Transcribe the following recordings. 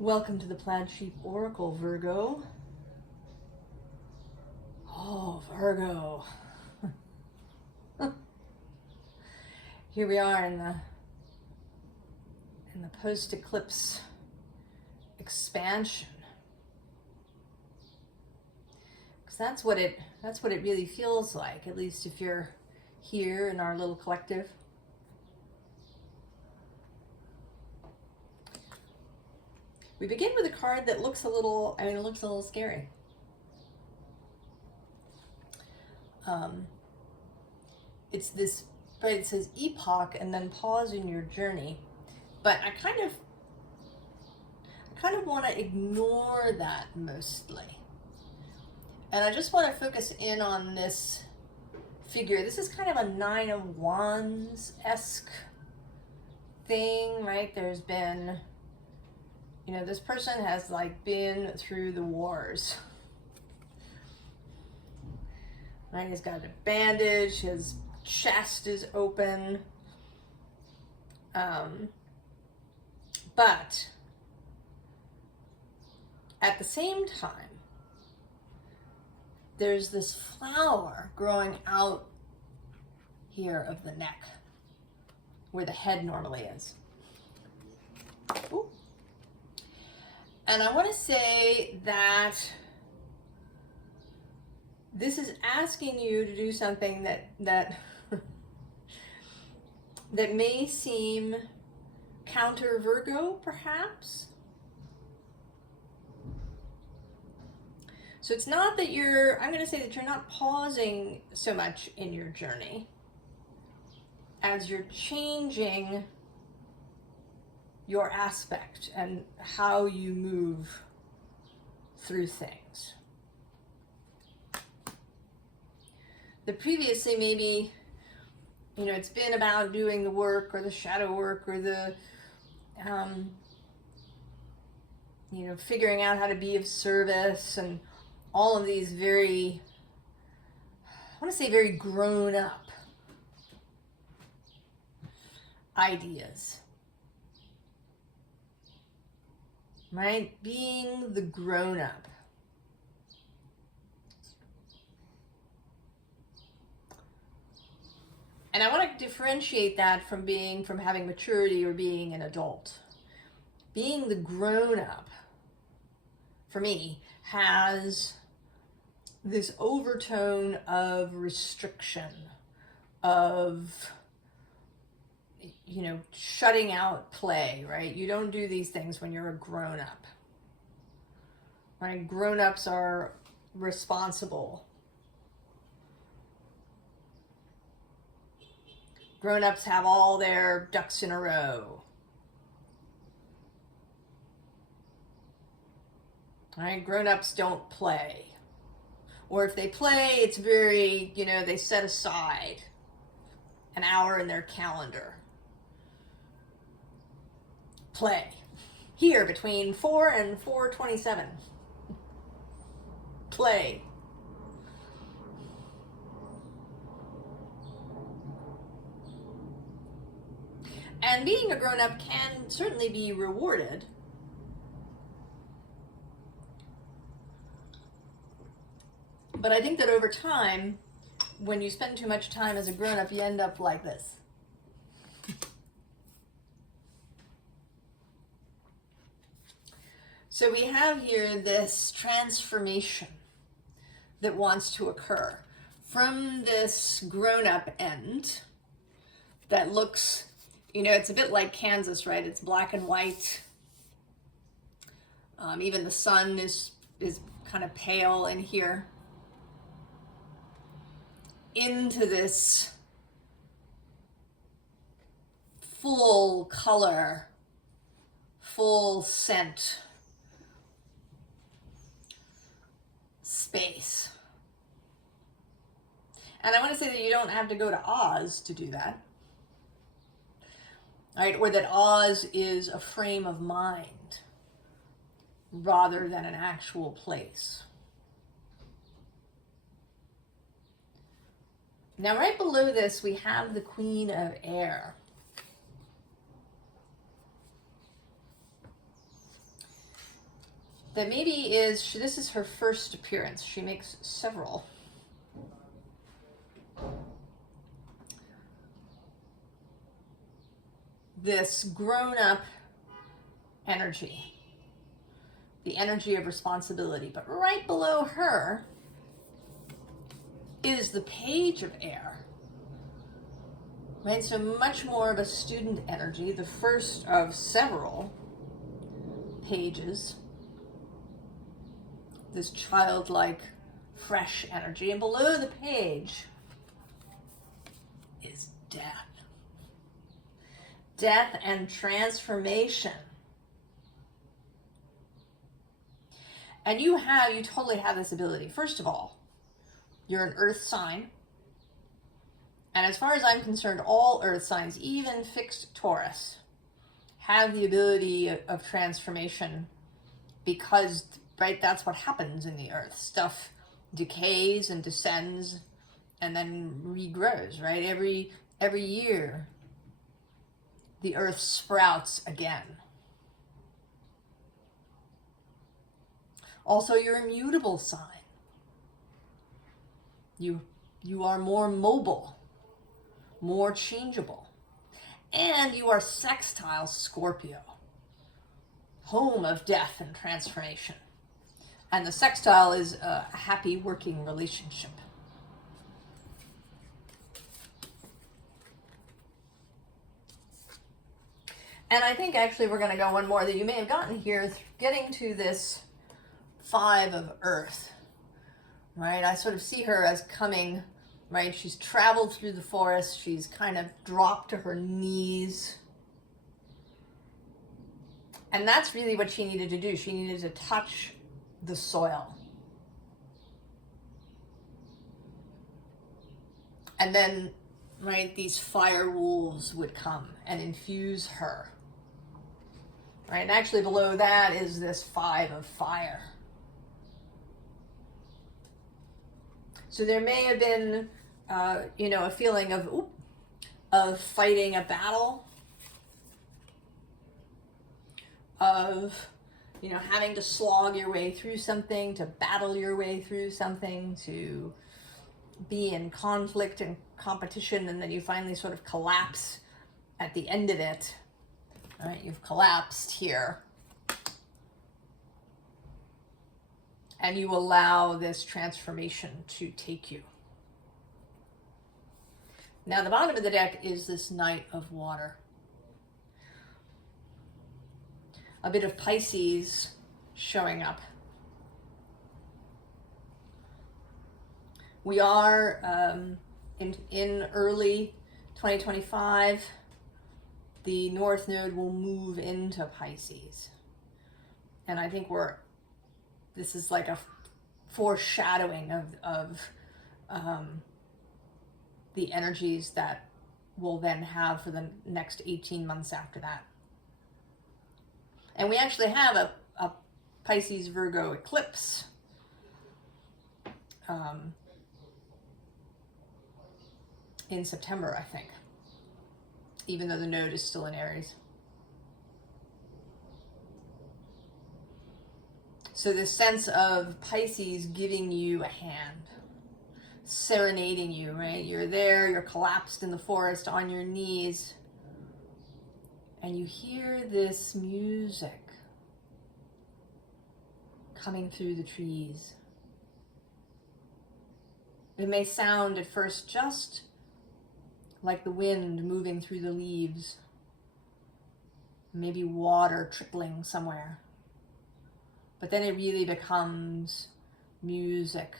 Welcome to the Plaid Sheep Oracle, Virgo. Oh, Virgo. Here we are in the post-eclipse expansion. Because that's what it really feels like, at least if you're here in our little collective. We begin with a card that looks a little, it looks a little scary. It's this, right, it says epoch and then pause in your journey. But I kind of want to ignore that mostly. And I just want to focus in on this figure. This is kind of a Nine of Wands-esque thing, right? There's been, this person has like been through the wars. Right, he's got a bandage, his chest is open. But at the same time, there's this flower growing out here of the neck, where the head normally is. Ooh. And I want to say that this is asking you to do something that that may seem counter Virgo, perhaps. So it's not that I'm going to say that you're not pausing so much in your journey as you're changing your aspect and how you move through things. The previously maybe, it's been about doing the work or the shadow work or the, figuring out how to be of service and all of these very, I want to say very grown up ideas. Right? Being the grown up. And I want to differentiate that from having maturity or being an adult. Being the grown up, for me, has this overtone of restriction, of, shutting out play, right? You don't do these things when you're a grown up. Right? Grown-ups are responsible. Grown-ups have all their ducks in a row. Right? Grown-ups don't play. Or if they play, it's very, they set aside an hour in their calendar. Play. Here between 4 and 4:27. Play. And being a grown-up can certainly be rewarded. But I think that over time, when you spend too much time as a grown-up, you end up like this. So we have here this transformation that wants to occur from this grown-up end that looks, it's a bit like Kansas, right? It's black and white. Even the sun is kind of pale in here. Into this full color, full scent space. And I want to say that you don't have to go to Oz to do that. Right? Or that Oz is a frame of mind rather than an actual place. Now, right below this, we have the Queen of Air. that maybe this is her first appearance. She makes several. This grown-up energy, the energy of responsibility. But right below her is the Page of Air. Right, so much more of a student energy, the first of several pages. This childlike, fresh energy. And below the page is death. Death and transformation. And you totally have this ability. First of all, you're an earth sign. And as far as I'm concerned, all earth signs, even fixed Taurus, have the ability of transformation because, right, that's what happens in the earth. Stuff decays and descends and then regrows, right? Every year, the earth sprouts again. Also, you're a mutable sign. You are more mobile, more changeable. And you are sextile Scorpio, home of death and transformation. And the sextile is a happy working relationship. And I think actually we're going to go one more that you may have gotten here, getting to this Five of Earth, right? I sort of see her as coming, right? She's traveled through the forest. She's kind of dropped to her knees. And that's really what she needed to do. She needed to touch the soil. And then, right, these fire wolves would come and infuse her. Right, and actually below that is this Five of Fire. So there may have been, a feeling of fighting a battle, of, having to slog your way through something, to battle your way through something, to be in conflict and competition, and then you finally sort of collapse at the end of it. All right, you've collapsed here. And you allow this transformation to take you. Now, the bottom of the deck is this Knight of Water. A bit of Pisces showing up. We are in early 2025. The North Node will move into Pisces. And I think this is like a foreshadowing of the energies that we'll then have for the next 18 months after that. And we actually have a Pisces Virgo eclipse in September, I think, even though the node is still in Aries. So this sense of Pisces giving you a hand, serenading you, right? You're there, you're collapsed in the forest on your knees, and you hear this music coming through the trees. It may sound at first just like the wind moving through the leaves, maybe water trickling somewhere. But then it really becomes music.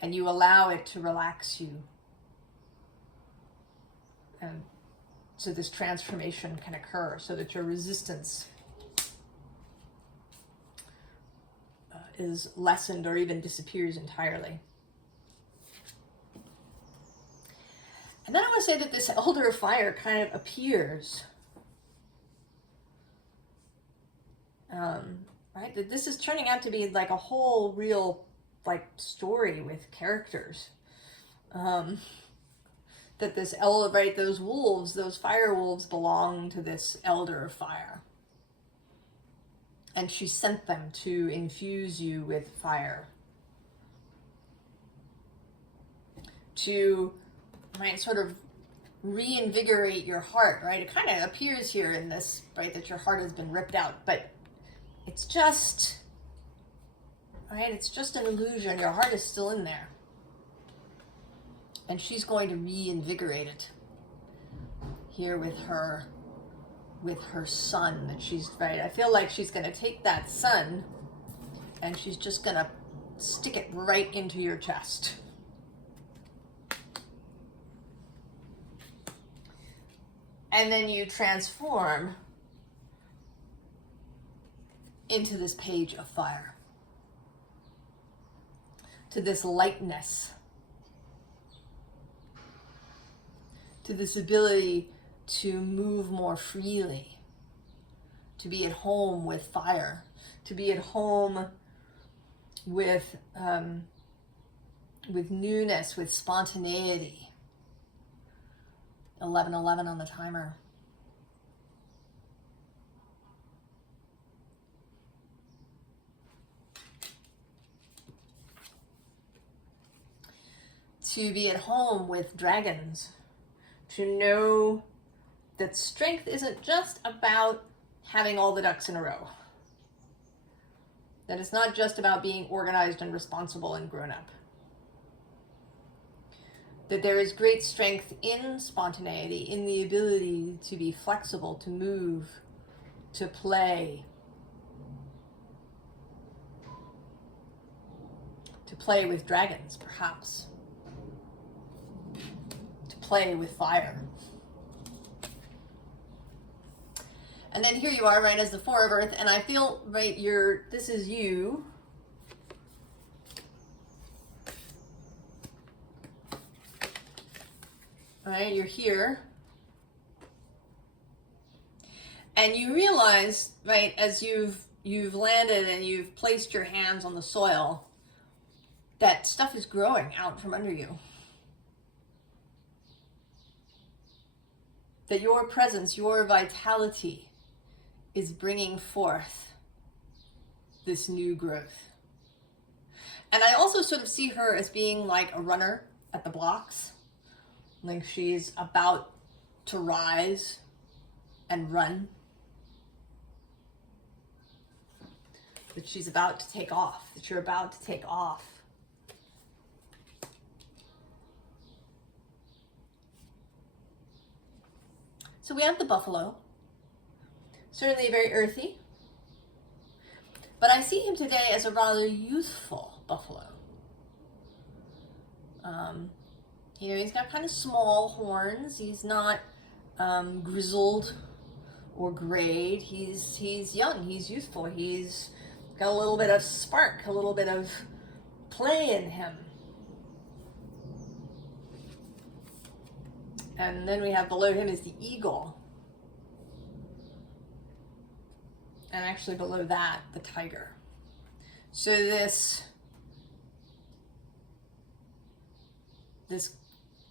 And you allow it to relax you. And so this transformation can occur so that your resistance is lessened or even disappears entirely. And then I want to say that this Elder of Fire kind of appears. Right? That this is turning out to be like a whole real story with characters. That this right, those wolves, those fire wolves belong to this Elder of Fire. and she sent them to infuse you with fire. To, right, sort of reinvigorate your heart, right? It kind of appears here in this, right, that your heart has been ripped out, but it's just, right, it's just an illusion. Your heart is still in there. And she's going to reinvigorate it here with her son that she's, right, I feel like she's going to take that son and she's just going to stick it right into your chest. And then you transform into this page of fire, to this lightness, to this ability to move more freely, to be at home with fire, to be at home with newness, with spontaneity. 11:11 on the timer. To be at home with dragons. To know that strength isn't just about having all the ducks in a row. That it's not just about being organized and responsible and grown up. That there is great strength in spontaneity, in the ability to be flexible, to move, to play. To play with dragons, perhaps. To play with fire. And then here you are, right, as the Four of Earth, and I feel, right, this is you. Right, you're here. And you realize, right, as you've landed and you've placed your hands on the soil, that stuff is growing out from under you. That your presence, your vitality is bringing forth this new growth. And I also sort of see her as being like a runner at the blocks. Like she's about to rise and run. That she's about to take off. That you're about to take off. So we have the buffalo. Certainly very earthy. But I see him today as a rather youthful buffalo. You know, he's got kind of small horns. He's not grizzled or grayed. He's young. He's youthful. He's got a little bit of spark, a little bit of play in him. And then we have below him is the eagle. And actually below that, the tiger. So this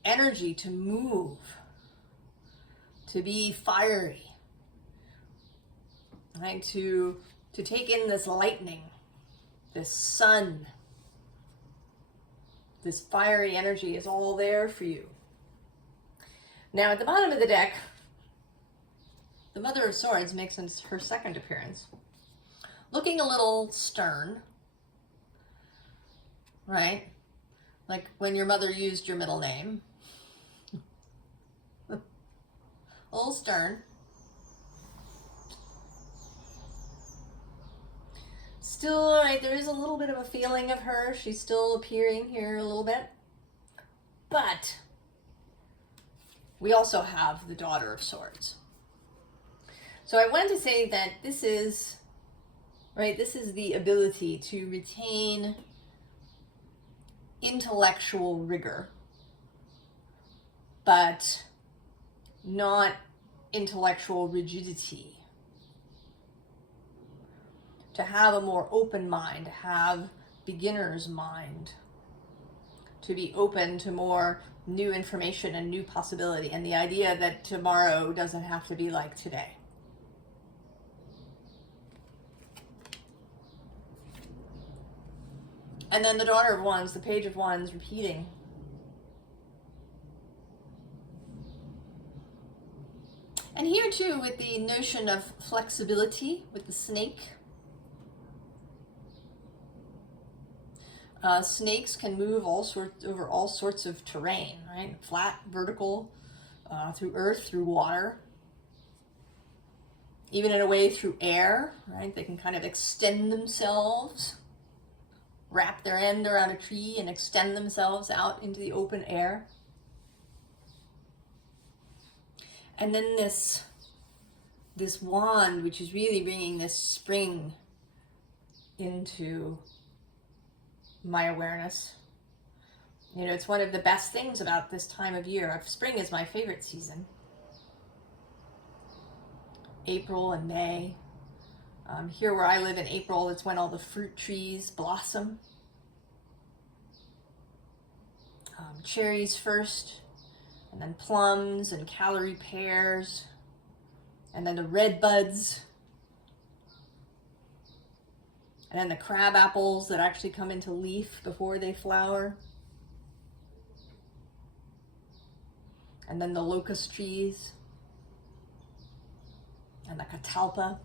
energy to move, to be fiery, right? To take in this lightning, this sun, this fiery energy is all there for you. Now at the bottom of the deck, the Mother of Swords makes her second appearance, looking a little stern, right? Like when your mother used your middle name. A little stern. Still, right, there is a little bit of a feeling of her. She's still appearing here a little bit. But we also have the Daughter of Swords. So I wanted to say that this is, right, this is the ability to retain intellectual rigor, but not intellectual rigidity. To have a more open mind, to have beginner's mind, to be open to more new information and new possibility, and the idea that tomorrow doesn't have to be like today. And then the Daughter of Wands, the Page of Wands repeating. And here too, with the notion of flexibility with the snake. Snakes can move over all sorts of terrain, right? Flat, vertical, through earth, through water, even in a way through air, right? They can kind of extend themselves, wrap their end around a tree and extend themselves out into the open air. And then this wand, which is really bringing this spring into my awareness. You know, it's one of the best things about this time of year. Spring is my favorite season. April and May. Here where I live in April, it's when all the fruit trees blossom. Cherries first, and then plums and Callery pears, and then the red buds, and then the crab apples that actually come into leaf before they flower, and then the locust trees, and the catalpa.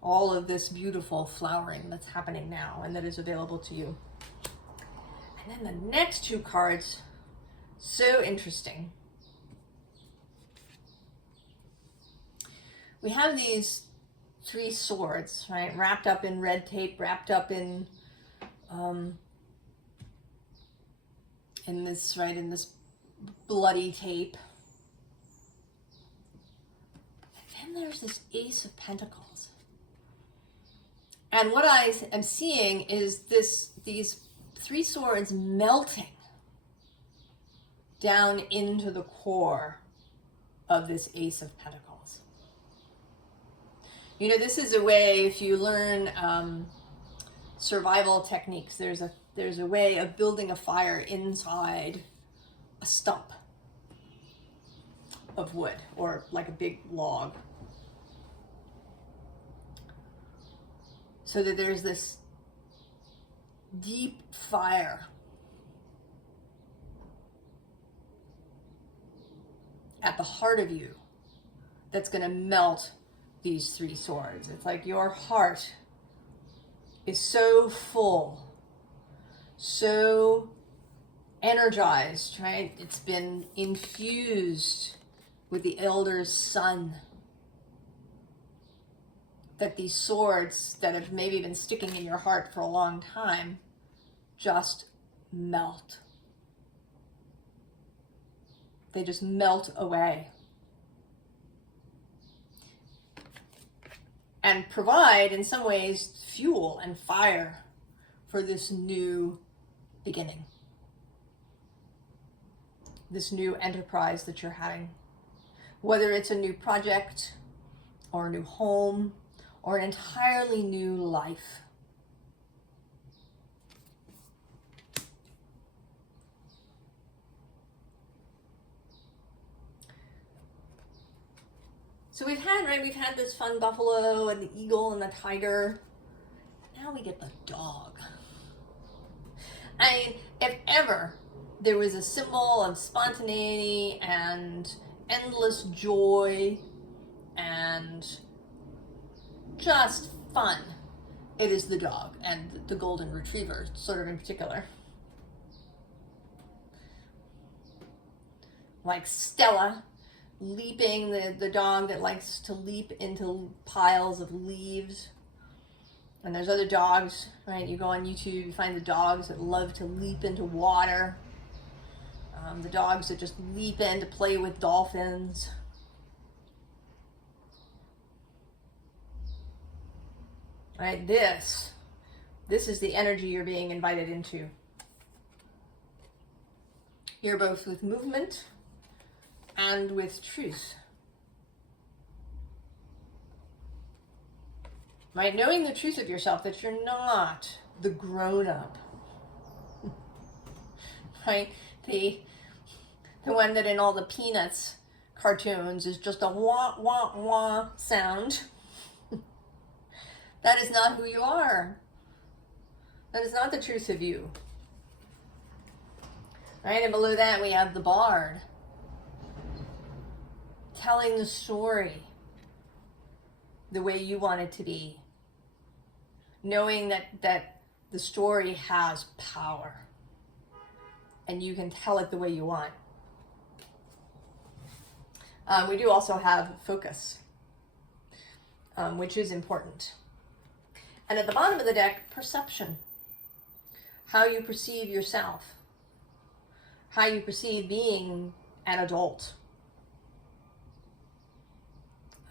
All of this beautiful flowering that's happening now and that is available to you. And then the next two cards, so interesting. We have these three swords, right, wrapped up in red tape, wrapped up in this bloody tape. And then there's this Ace of Pentacles. And what I am seeing is these three swords melting down into the core of this Ace of Pentacles. You know, this is a way, if you learn survival techniques, there's a way of building a fire inside a stump of wood or like a big log. So that there's this deep fire at the heart of you that's going to melt these three swords. It's like your heart is so full, so energized, right? It's been infused with the Elder's Sun, that these swords that have maybe been sticking in your heart for a long time just melt. They just melt away. And provide, in some ways, fuel and fire for this new beginning. This new enterprise that you're having. Whether it's a new project or a new home, or an entirely new life. So we've had this fun buffalo and the eagle and the tiger. Now we get the dog. I mean, if ever there was a symbol of spontaneity and endless joy and just fun, it is the dog and the golden retriever, sort of in particular. Like Stella, leaping, the dog that likes to leap into piles of leaves. And there's other dogs, right? You go on YouTube, you find the dogs that love to leap into water. The dogs that just leap in to play with dolphins. Right, this is the energy you're being invited into. You're both with movement and with truth. Right, knowing the truth of yourself, that you're not the grown-up. Right, the one that in all the Peanuts cartoons is just a wah, wah, wah sound. That is not who you are. That is not the truth of you. Right, and below that we have the Bard. Telling the story the way you want it to be. Knowing that the story has power. And you can tell it the way you want. We do also have focus, which is important. And at the bottom of the deck, perception. How you perceive yourself. How you perceive being an adult.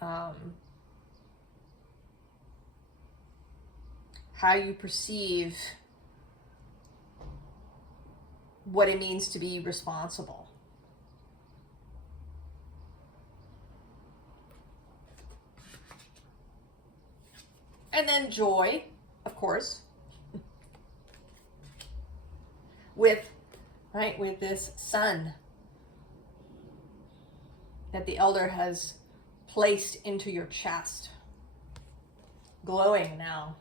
How you perceive what it means to be responsible. And then joy, of course, with this sun that the elder has placed into your chest, glowing now.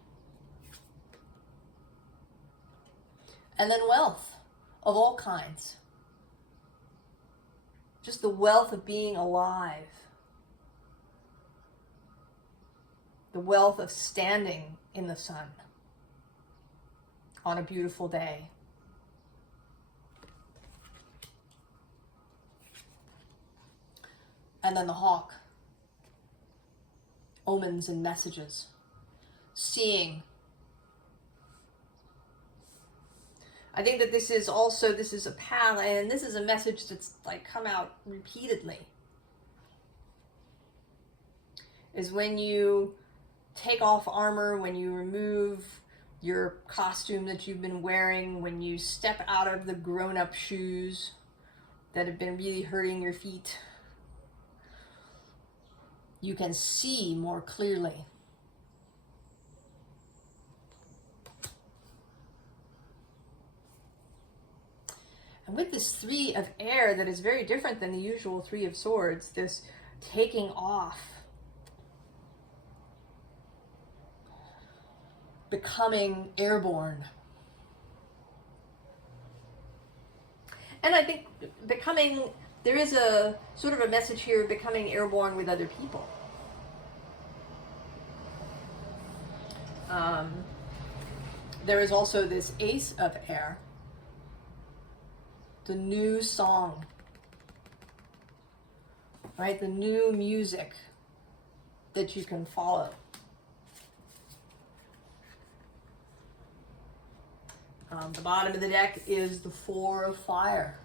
And then wealth of all kinds. Just the wealth of being alive. The wealth of standing in the sun on a beautiful day. And then the hawk. Omens and messages. Seeing. I think that this is a path, and this is a message that's like come out repeatedly. Is when you take off armor, when you remove your costume that you've been wearing, when you step out of the grown-up shoes that have been really hurting your feet, you can see more clearly. And with this Three of Air that is very different than the usual Three of Swords, this taking off, becoming airborne. And I think there is a sort of a message here of becoming airborne with other people. There is also this Ace of Air, the new song, right? The new music that you can follow. The bottom of the deck is the Four of Fire.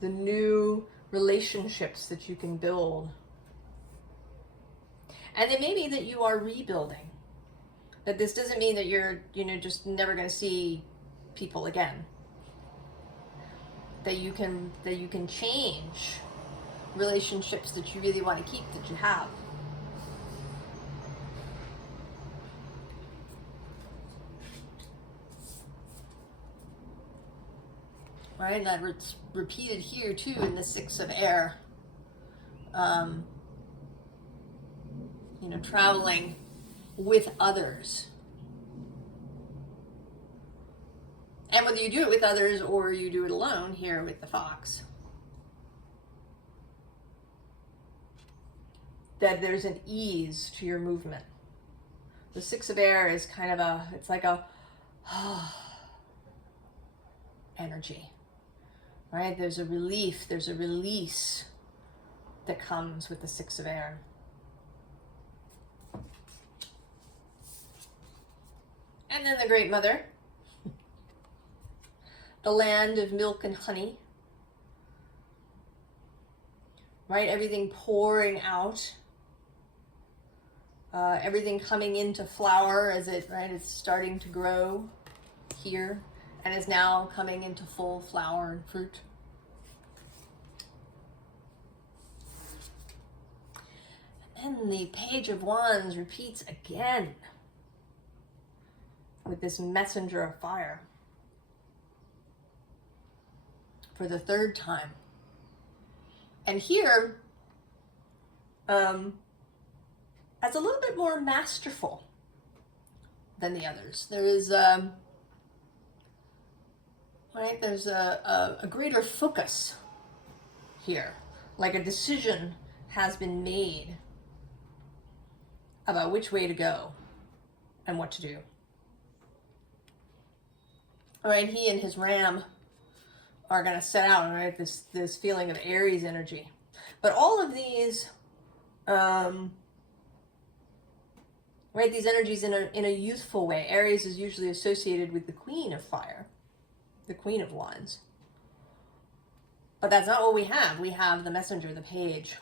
The new relationships that you can build. And it may be that you are rebuilding. That this doesn't mean that you're, just never going to see people again. That you can change relationships that you really want to keep, that you have. Right, and that's repeated here too in the Six of Air. Traveling with others. And whether you do it with others or you do it alone here with the Fox, that there's an ease to your movement. The Six of Air is kind of it's like a energy. Right? There's a relief, there's a release that comes with the Six of Air. And then the Great Mother, the land of milk and honey. Right? Everything pouring out. Everything coming into flower as it's starting to grow here. And is now coming into full flower and fruit. And then the Page of Wands repeats again with this Messenger of Fire for the third time. And here, as a little bit more masterful than the others. There is, right, there's a greater focus here, like a decision has been made about which way to go and what to do. All right, he and his ram are going to set out, right, this feeling of Aries energy. But all of these, right, these energies in a youthful way. Aries is usually associated with the Queen of Fire, the Queen of Wands. But that's not what we have. We have the Messenger, the Page.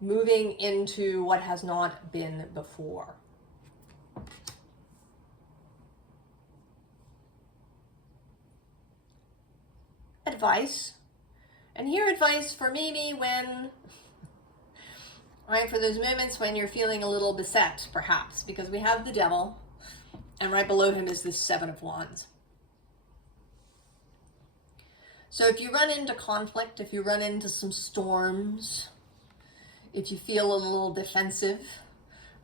Moving into what has not been before. Advice. And here advice for maybe when, right, for those moments when you're feeling a little beset, perhaps, because we have the Devil, and right below him is this Seven of Wands. So if you run into conflict, if you run into some storms, if you feel a little defensive,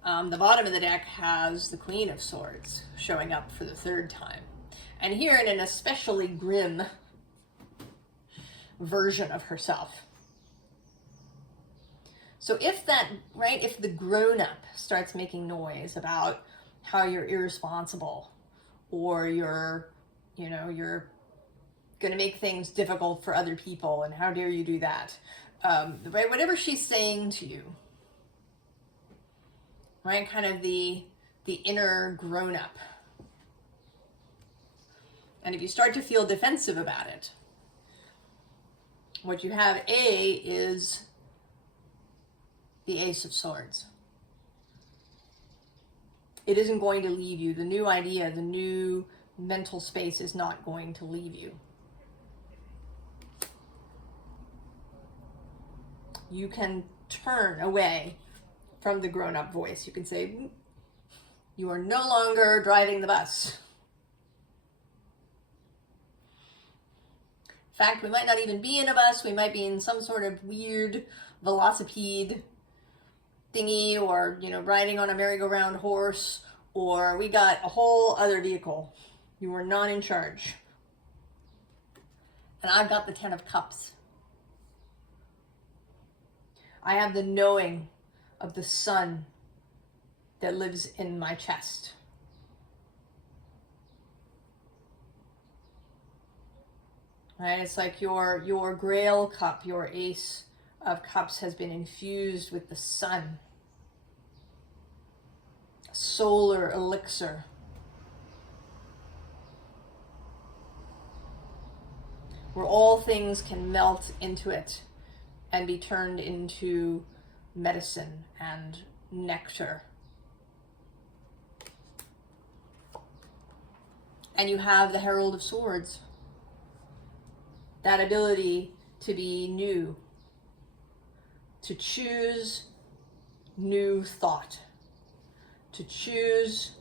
the bottom of the deck has the Queen of Swords showing up for the third time. And here in an especially grim version of herself. So if that, right, if the grown-up starts making noise about how you're irresponsible or you're going to make things difficult for other people and how dare you do that, right, whatever she's saying to you, right, kind of the inner grown-up. And if you start to feel defensive about it, what you have, is the Ace of Swords. It isn't going to leave you. The new idea, the new mental space is not going to leave you. You can turn away from the grown-up voice. You can say, you are no longer driving the bus. In fact, we might not even be in a bus. We might be in some sort of weird velocipede thingy, or, riding on a merry-go-round horse, or we got a whole other vehicle. You are not in charge. And I've got the 10 of Cups. I have the knowing of the sun that lives in my chest. Right? It's like your Grail cup, your Ace of Cups has been infused with the sun. Solar elixir. Where all things can melt into it and be turned into medicine and nectar. And you have the Herald of Swords. That ability to be new, to choose new thought, to choose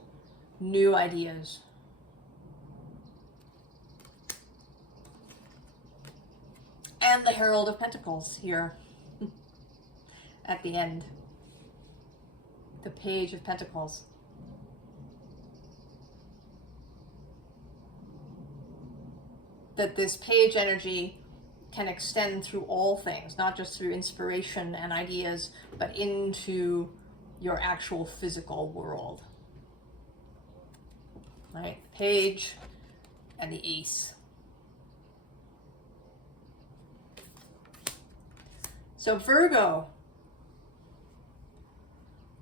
new ideas. And the Herald of Pentacles here at the end. The Page of Pentacles. That this page energy can extend through all things, not just through inspiration and ideas, but into your actual physical world. Right? The Page and the Ace. So Virgo,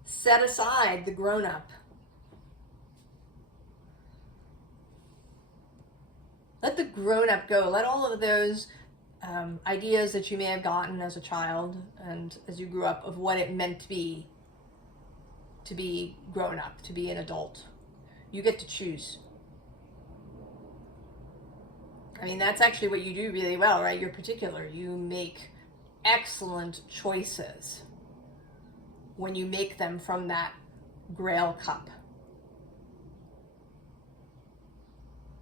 set aside the grown-up. Let the grown-up go. Let all of those ideas that you may have gotten as a child and as you grew up of what it meant to be grown up, to be an adult. You get to choose. I mean, that's actually what you do really well, right? You're particular. You make excellent choices when you make them from that Grail cup.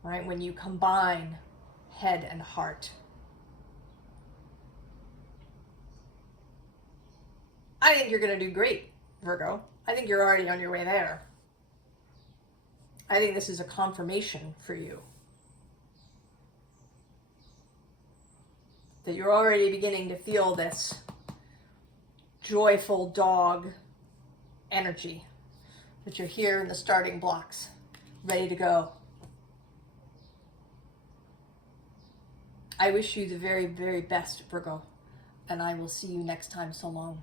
Right? When you combine head and heart. I think you're going to do great, Virgo. I think you're already on your way there. I think this is a confirmation for you. That you're already beginning to feel this joyful dog energy. That you're here in the starting blocks, ready to go. I wish you the very, very best, Virgo. And I will see you next time. So long.